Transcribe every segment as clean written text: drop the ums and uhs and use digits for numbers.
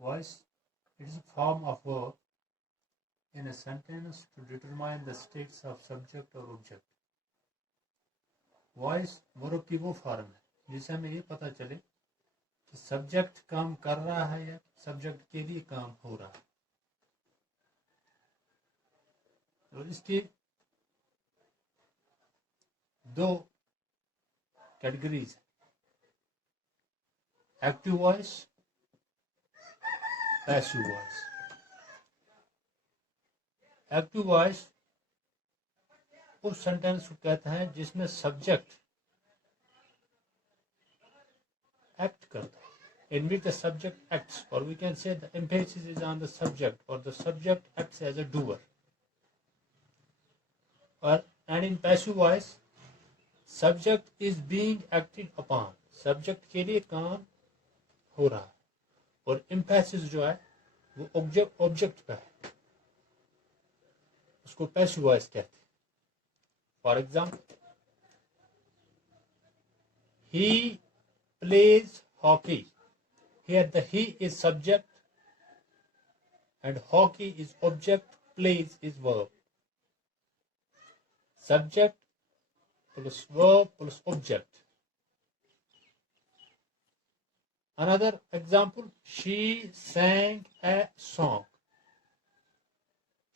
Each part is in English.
Voice, it is a form of verb in a sentence to determine the states of subject or object. Voice verb की वो form है जिससे हमें ये पता चले कि सब्जेक्ट काम कर रहा है या सब्जेक्ट के लिए काम हो रहा है। और इसकी दो कैटेगरीज है, active voice, passive voice. Active voice उस सेंटेंस को कहता है जिसमें सब्जेक्ट एक्ट करता है, in which the subject acts, or we can say the emphasis is on the subject, or the subject acts as a doer. And in passive voice, subject is being acted upon, subject के लिए काम हो रहा है और emphasis जो है वो object पे है, उसको passive voice कहते हैं। For example, he plays hockey. Here the he is subject and hockey is object, plays is verb. Subject plus verb plus object. Another example, she sang a song.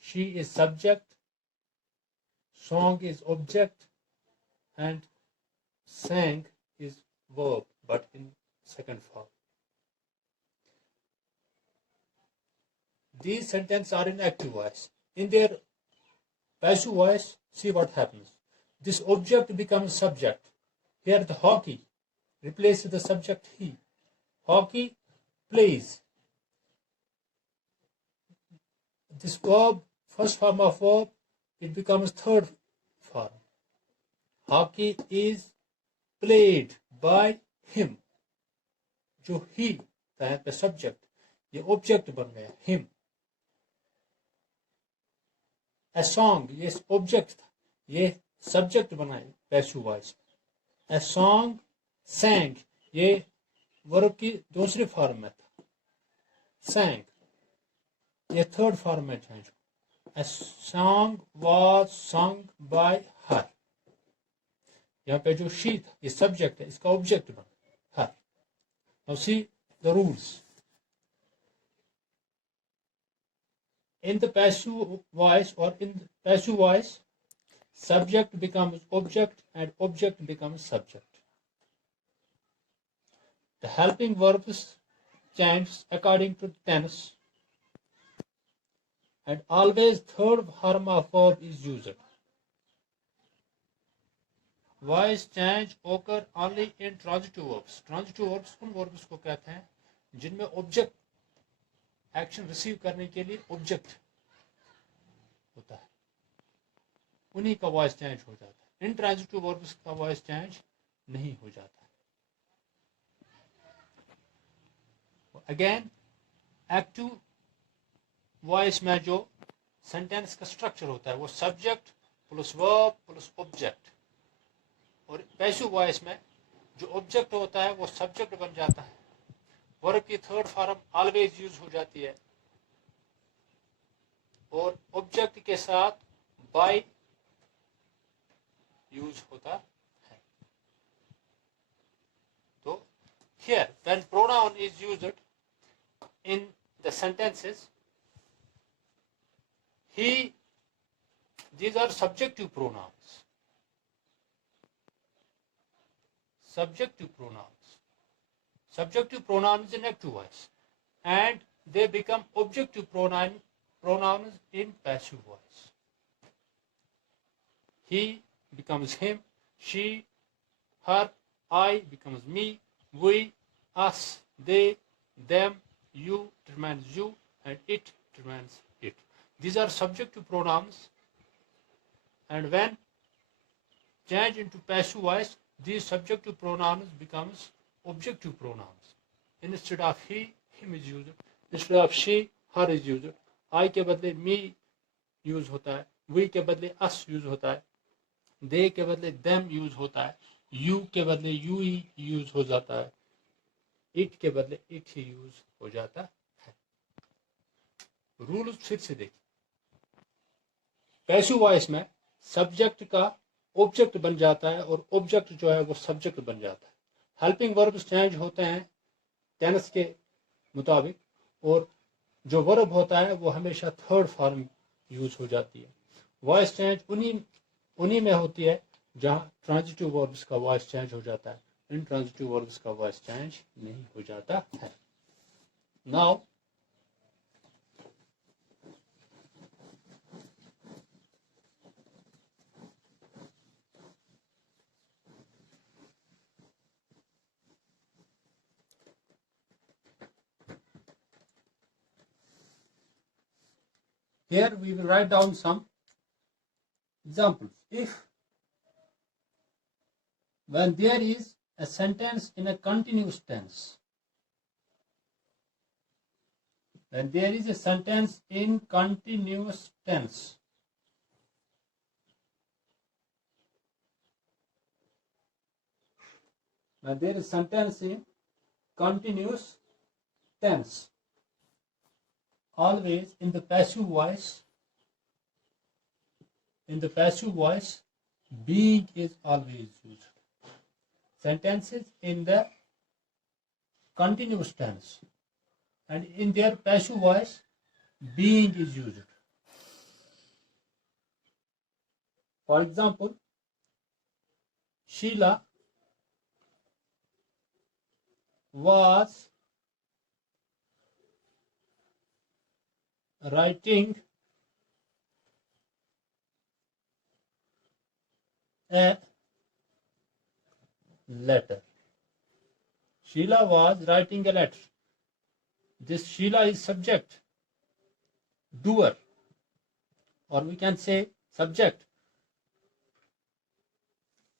She is subject, song is object, and sang is verb, but in second form. These sentences are in active voice. In their passive voice, see what happens. This object becomes subject. Here the hockey replaces the subject he. Hockey plays. This verb, first form of verb, it becomes third form. Hockey is played by him. जो he था यहाँ पे subject, ये object बन गया him. A song, ये object था, ये सब्जेक्ट बना है passive voice. A song sang, ये वर्ब की दूसरी फॉर्म में था, sang, ये थर्ड फॉर्म में change. A song was sung by her. यहाँ पे जो she था ये सब्जेक्ट है, इसका ऑब्जेक्ट बना her. Now see the rules. In the passive voice or in the passive voice, subject becomes object and object becomes subject. The helping verbs change according to tense, and always third form of verb is used. Voice change occur only in transitive verbs. Transitive verbs उन verbs को कहते हैं जिनमें object action receive करने के लिए object होता है, उन्हीं का voice change हो जाता है। Intransitive verbs का voice change नहीं हो जाता है। Again, active voice में जो sentence का structure होता है वो subject plus verb plus object, और पैसिव वॉइस में जो ऑब्जेक्ट होता है वो सब्जेक्ट बन जाता है, वर्ब की थर्ड फॉर्म ऑलवेज यूज हो जाती है और ऑब्जेक्ट के साथ बाय यूज होता है। तो here when pronoun is used in the sentences, he, these are subjective pronouns. Subjective pronouns. Subjective pronouns in active voice, and they become objective pronouns in passive voice. He becomes him, she, her, I becomes me, we, us, they, them, you determines you, and it determines it. These are subjective pronouns, and when changed into passive voice, these subjective pronouns becomes objective pronouns. Instead of he, him is used. Instead of she, her is used. I के बदले me use होता है, we के बदले us use होता है, they के बदले them यूज होता है, you के बदले you ही यूज हो जाता है, it के बदले it ही यूज हो जाता है। रूल्स फिर से देखिए। पैसिव वॉइस में सब्जेक्ट का ऑब्जेक्ट बन जाता है और ऑब्जेक्ट जो है वो सब्जेक्ट बन जाता है। हेल्पिंग वर्ब्स चेंज होते हैं टेंस के मुताबिक, और जो वर्ब होता है वो हमेशा थर्ड फॉर्म यूज हो जाती है। वॉइस चेंज उन्हीं में होती है जहां ट्रांजिटिव वर्ब्स का वॉइस चेंज हो जाता है। इन ट्रांजिटिव वर्ब्स का वॉइस चेंज नहीं हो जाता है। Now here we will write down some examples. If when there is a sentence in a continuous tense, when there is a sentence in continuous tense, when there is sentence in continuous tense, always in the passive voice, being is always used. Sentences in the continuous tense and in their passive voice, being is used. For example, Sheila was writing a letter. Sheila was writing a letter. This Sheila is subject, doer, or we can say subject.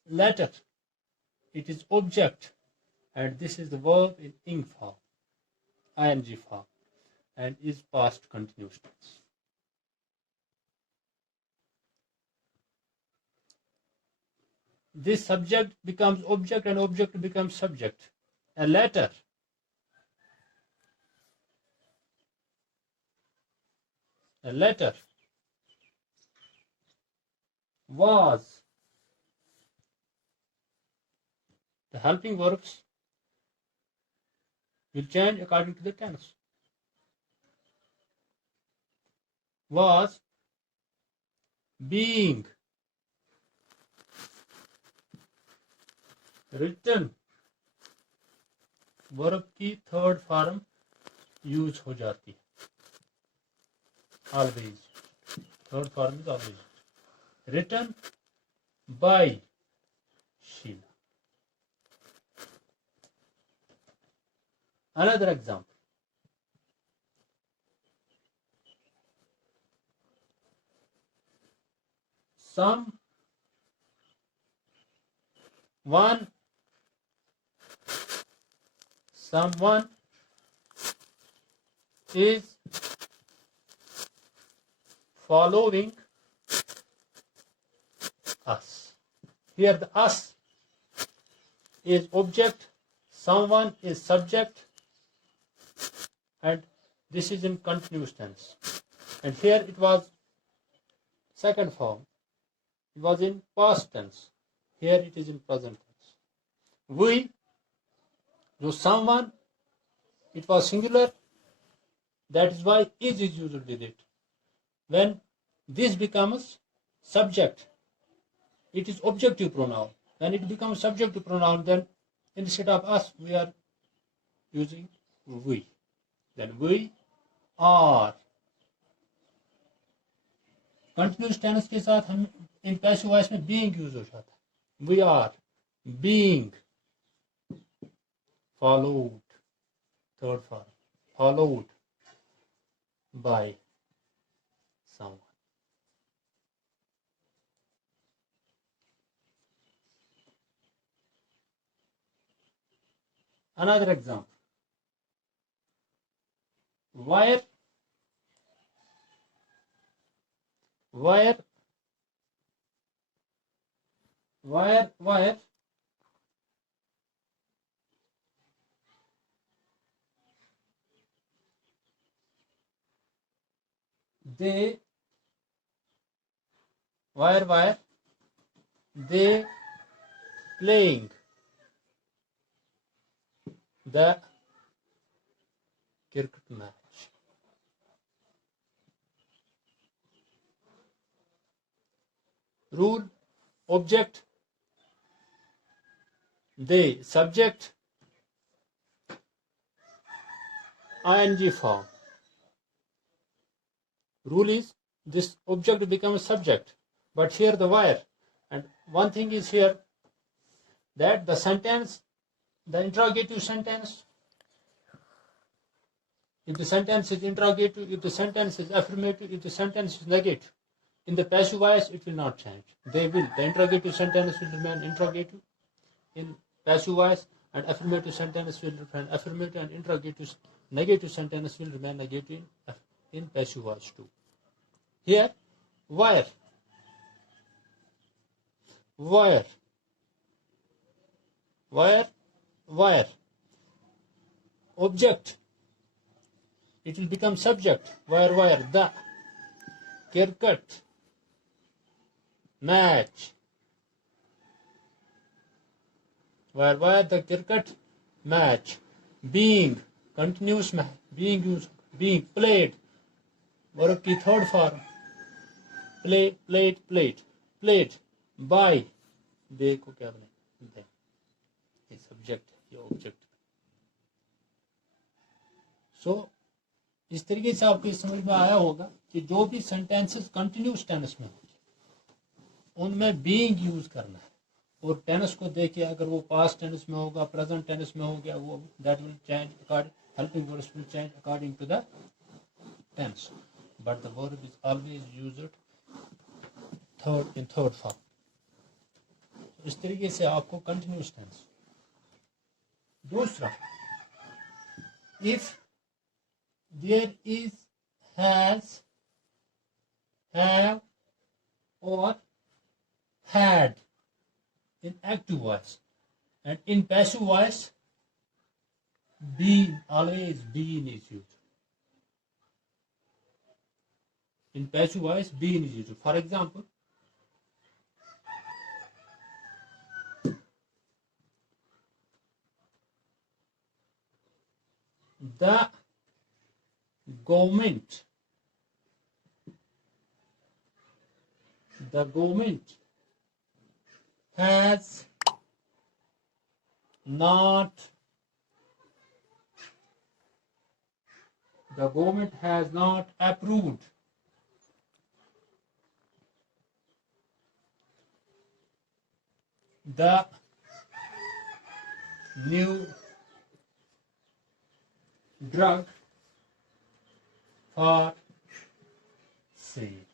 Letter, it is object, and this is the verb in ing form, ing form, and is past continuous tense. This subject becomes object and object becomes subject. A letter, was. The helping verbs will change according to the tense. Was being written, verb की third form use हो जाती है। Always, third form is always. Written by Sheela. Another example. Someone is following us. Here the us is object, someone is subject, and this is in continuous tense. And here it was second form. It was in past tense. Here it is in present tense. We, so someone, it was singular. That is why is used with it. When this becomes subject, it is objective pronoun. When it becomes subjective pronoun, then instead of us, we are using we. Then we are. Continuous tense के साथ हम इन passive voice में being use हो जाता है। We are being followed, third form, followed by someone. Another example. Where they wire they playing the cricket match. Rule, object, they, subject, ing form. Rule is this object becomes subject, but here the wire. And one thing is here that the sentence, the interrogative sentence, if the sentence is interrogative, if the sentence is affirmative, if the sentence is negative, in the passive voice it will not change. They will. The interrogative sentence will remain interrogative in passive voice, and affirmative sentence will remain affirmative, and interrogative negative sentence will remain negative in passive voice too. Here, wire, wire, wire, wire, object, it will become subject, wire, the cricket match, wire, the cricket match, being, continuous being used, being played, verb की third form, played by, they को क्या बने, ये subject, ये object. So इस तरीके से आपको समझ में आया होगा कि जो भी सेंटेंसेस कंटिन्यूस टेंस में हो उनमें बीइंग यूज करना है, और टेंस को देखिए अगर वो पास्ट टेंस में होगा, प्रेजेंट टेंस में हो गया, वो that will change according, helping verbs will change according to the tense, but the verb is always used third form. इस तरीके से आपको कंटिन्यूस टेंस. दूसरा, if there is, has, have, or had in active voice, and in passive voice been, always been is used. In passive voice been is used. For example, the government has not approved the new drug for sale.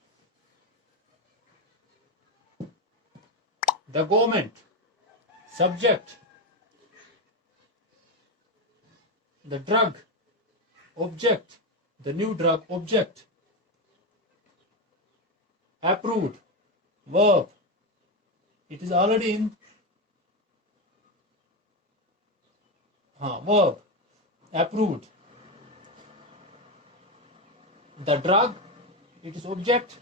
The government, subject, the drug, object, the new drug, object, approved, verb, it is already in verb, approved. The drug, it is object.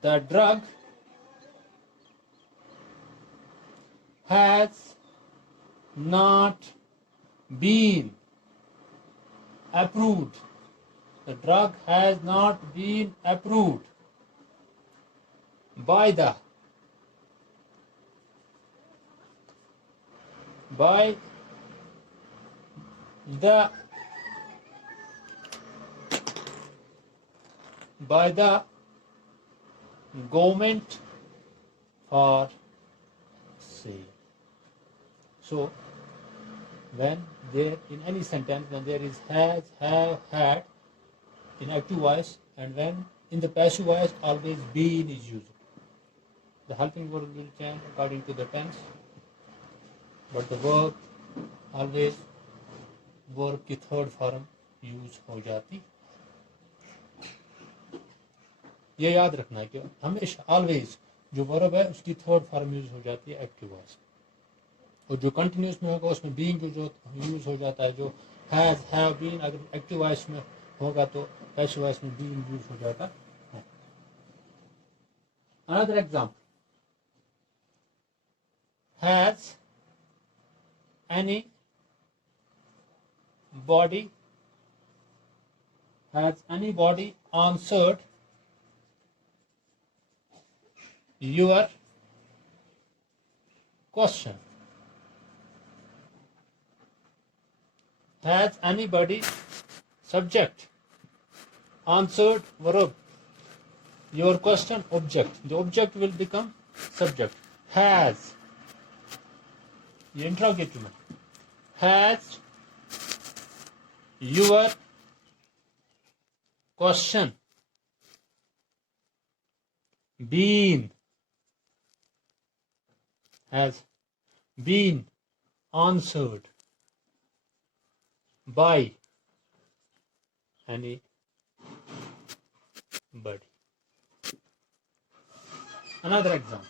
The drug has not been approved. The drug has not been approved by the government for sale. So when there in any sentence, when there is has, have, had in active voice, and when in the passive voice always been is used. The helping verb will change according to the tense, but the verb always verb की third form use हो जाती. ये याद रखना है कि हमेशा always जो वर्ब है उसकी थर्ड फॉर्म यूज हो जाती है एक्टिव वॉइस. और जो कंटिन्यूस में होगा उसमें बीइंग यूज हो जाता है. जो हैज हैव बीन अगर एक्टिव वॉइस में होगा तो पैसिव वॉइस में बीइंग यूज हो जाता है. Another example, has any body has anybody answered your question? Has anybody subject answered verb your question object. The object will become subject. Has ये interrogative में has your question been has been answered by anybody. Another example,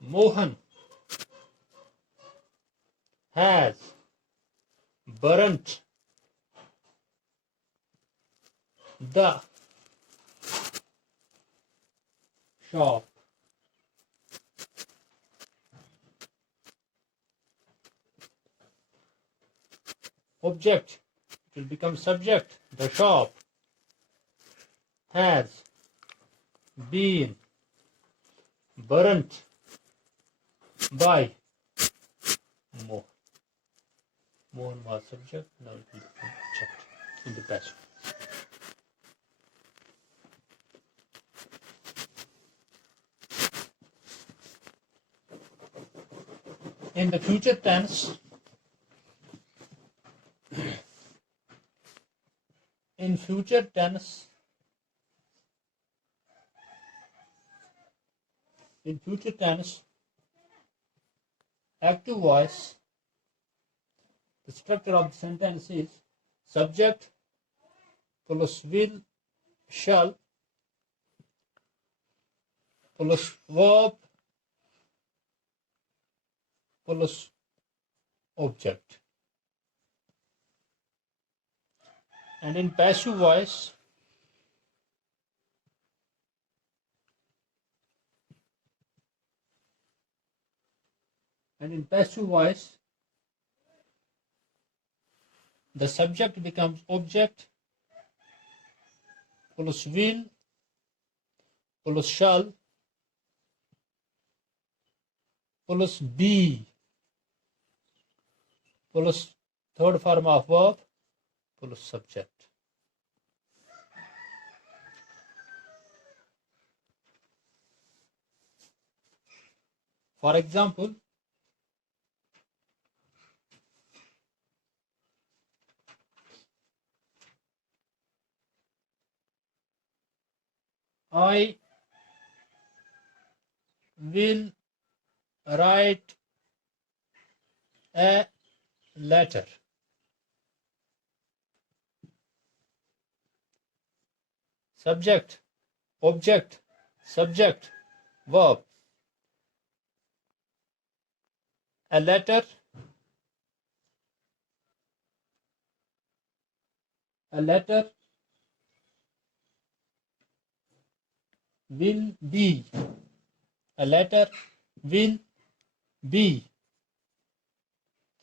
Mohan has burnt the shop. Object will become subject. The shop has been burnt by Mohan. Mohan was subject, now it will become object in the past. In the future tense, in future tense, active voice, the structure of the sentence is subject plus will, shall plus verb plus object. And in passive voice, the subject becomes object plus will plus shall plus be plus third form of verb plus subject. For example, I will write a letter. Subject, object, subject, verb. A letter will be. A letter will be.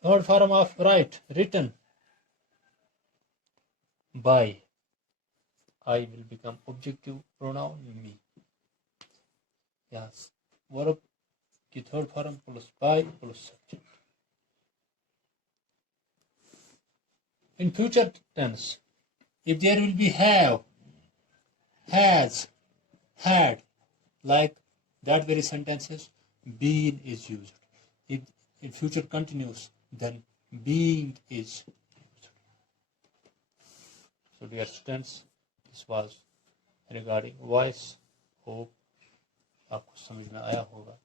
Third form of write, written by. I will become objective pronoun me. Yes. Verb की third form plus by plus subject. In future tense, if there will be have, has, had, like that very sentences, been is used. If in future continuous, then being is used. So dear students, this was regarding voice. Hope आपको समझ में आया होगा.